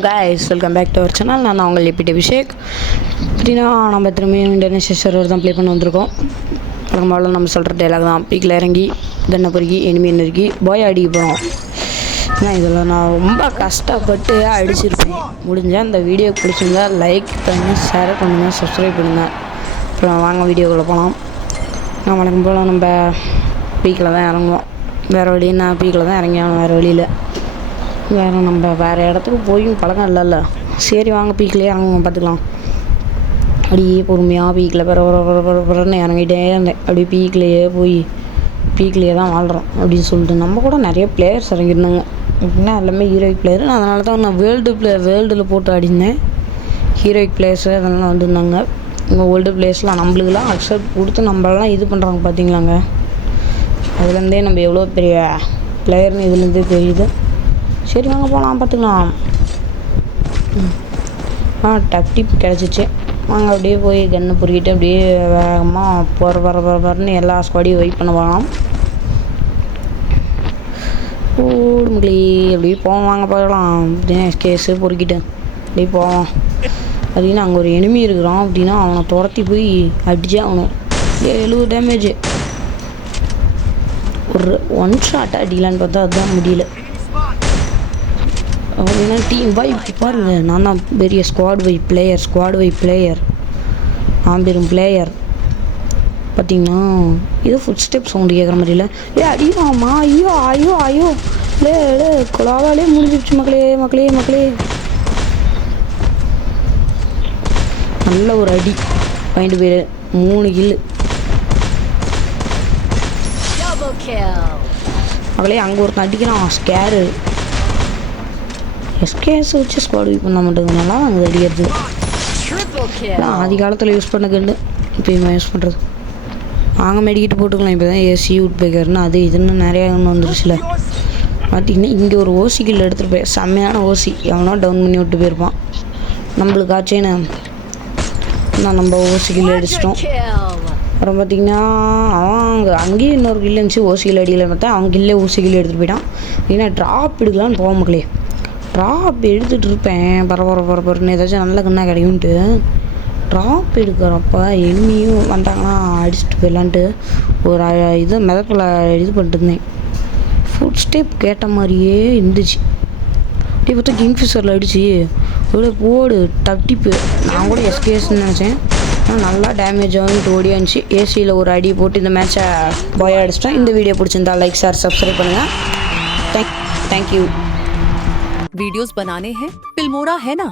guys, welcome back to our channel. நான் உங்கள் EPT Abhishek. அப்படின்னா நம்ம திரும்பியும் இந்தோனேஷியா சர்வர் தான் ப்ளே பண்ண வந்திருக்கோம். வழக்கமாக நம்ம சொல்கிற டைலாக் தான். பீக்கில் இறங்கி கன்னை பொறுக்கி எனிமி நெருக்கி பாய் அடிக்க போகிறோம். ஏன்னா இதில் நான் ரொம்ப கஷ்டப்பட்டு அடிச்சிருப்பேன். முடிஞ்சால் அந்த வீடியோ பிடிச்சிருந்தா லைக் பண்ணுங்கள், ஷேர் பண்ணுங்கள், சப்ஸ்கிரைப் பண்ணுங்கள். அப்புறம் வாங்க வீடியோக்குள்ளே போகலாம். நான் வழக்கம் போல் நம்ம பீக்கில் தான் இறங்குவோம். வேறு வழி நான் பீக்கில் தான் இறங்கியாகணும், வேறு வழியில். நம்ம வேறு இடத்துக்கு போயும் பழக்கம் இல்லைல்ல. சரி வாங்க பீக்கிலே இறங்குவோம், பார்த்துக்கலாம். அப்படியே பொறுமையாக பீக்கில் பிறன்னு இறங்கிட்டே இருந்தேன். அப்படியே பீக்கிலேயே போய் பீக்கிலேயே தான் வாழ்கிறோம் அப்படின்னு சொல்லிட்டு நம்ம கூட நிறைய பிளேயர்ஸ் இறங்கியிருந்தாங்க. அப்படின்னா எல்லாமே ஹீரோயிக் பிளேயர். அதனால தான் நான் வேர்ல்டில் போட்டு அடிந்தேன். ஹீரோயிக் பிளேயர்ஸு அதெல்லாம் வந்துருந்தாங்க. இங்கே வேர்ல்டு பிளேயர்ஸ்லாம் நம்மளுக்கெல்லாம் அக்செப்ட் கொடுத்து நம்மளெல்லாம் இது பண்ணுறாங்க பார்த்தீங்களாங்க. அதுலேருந்தே நம்ம எவ்வளோ பெரிய பிளேயர்னு இதுலேருந்தே தெரியுது. சரி வாங்க போகலாம், பார்த்துக்கலாம். டிப் கிடச்சிச்சு. வாங்க அப்படியே போய் கன்று பொறுக்கிட்டு அப்படியே வேகமாக போகிறன்னு எல்லா ஸ்குவாடியும் வெயிட் பண்ண போகலாம். ஓடுங்களே அப்படியே போவோம், வாங்க போகலாம். அப்படின்னா கேஸு பொறுக்கிட்டு அப்படியே போவோம். அப்படின்னா அங்கே ஒரு எனிமி இருக்கிறான். அப்படின்னா அவனை துரத்தி போய் அடிச்சே ஆகணும். 70 டேமேஜ். ஒரு ஒன் ஷாட்டாக அடிக்கலான்னு பார்த்தா அதுதான் முடியல. அப்படின்னா டீம் வைப் பாருங்க, நான் தான் பெரிய ஸ்குவாட் வை பிளேயர் நான் பெரும் பிளேயர். பார்த்தீங்கன்னா இது ஃபுட் ஸ்டெப் சவுண்டு கேட்குற மாதிரி இல்லை. அடிவாமா, ஐயோ இல்லை குழாவாலே முடிஞ்சிடுச்சு மக்களே. நல்ல ஒரு அடி பாயிண்ட் பேர் 3 கில்லு மக்களே. அங்கே ஒருத்தன் அடிக்கிறான் ஸ்கேரு. எஸ்கேஎஸ் வச்சு ஸ்குவாட் யூஸ் பண்ண மாட்டேங்குது. நல்லா அங்கே அடிக்கிறது ஆதி காலத்தில் யூஸ் பண்ண கண்டு இப்போ யூஸ் பண்ணுறது. நாங்கள் மெடிக்கிட்டு போட்டுக்கலாம். இப்போ தான் ஏசி யூட் பேக்கர்னு அது இதுன்னு நிறையா ஒன்று வந்துருச்சுல. பார்த்திங்கன்னா இங்கே ஒரு ஓசி கில் எடுத்துகிட்டு போய் செம்மையான ஓசி எவனோ டவுன் பண்ணி விட்டு போயிருப்பான். நம்மளுக்கு ஆச்சேன்னு நான் நம்ம ஓசி கில் அடிச்சிட்டோம். அப்புறம் பார்த்திங்கன்னா அவன் அங்கேயும் இன்னொரு கில் இருந்துச்சு. ஓசி கில் அடிக்கல பார்த்தா அவன் கில்லே ஓசி கில் எடுத்துகிட்டு போயிட்டான். ஏன்னா ட்ராப் எடுக்கலான்னு போக மக்களே. ட்ராப் எடுத்துகிட்டு இருப்பேன் பரபரன்னு ஏதாச்சும் நல்ல கண்ணா கிடைக்கும்ன்ட்டு. ட்ராப் எடுக்கிறப்ப எனிமியும் வந்தாங்கன்னா அடிச்சுட்டு போயிடலான்ட்டு ஒரு இது மிதப்பில் இது பண்ணிட்டு இருந்தேன். ஃபுட் ஸ்டெப் கேட்ட மாதிரியே இருந்துச்சு. அப்படியே பார்த்தா கிங்ஃபிஷரில் அடிச்சு அப்படியே போடு டிப்பு. நான் கூட எஸ்கேஎஸ்ன்னு நினச்சேன். ஆனால் நல்லா டேமேஜ் ஆகிட்டு ஓடியாந்துச்சு. ஏசியில் ஒரு அடி போட்டு இந்த மேட்சை பாய் அடிச்சிட்டேன். இந்த வீடியோ பிடிச்சிருந்தா லைக் ஷேர் சப்ஸ்கிரைப் பண்ணுங்கள். தேங்க்யூ. वीडियोस बनाने हैं फिल्मोरा है ना।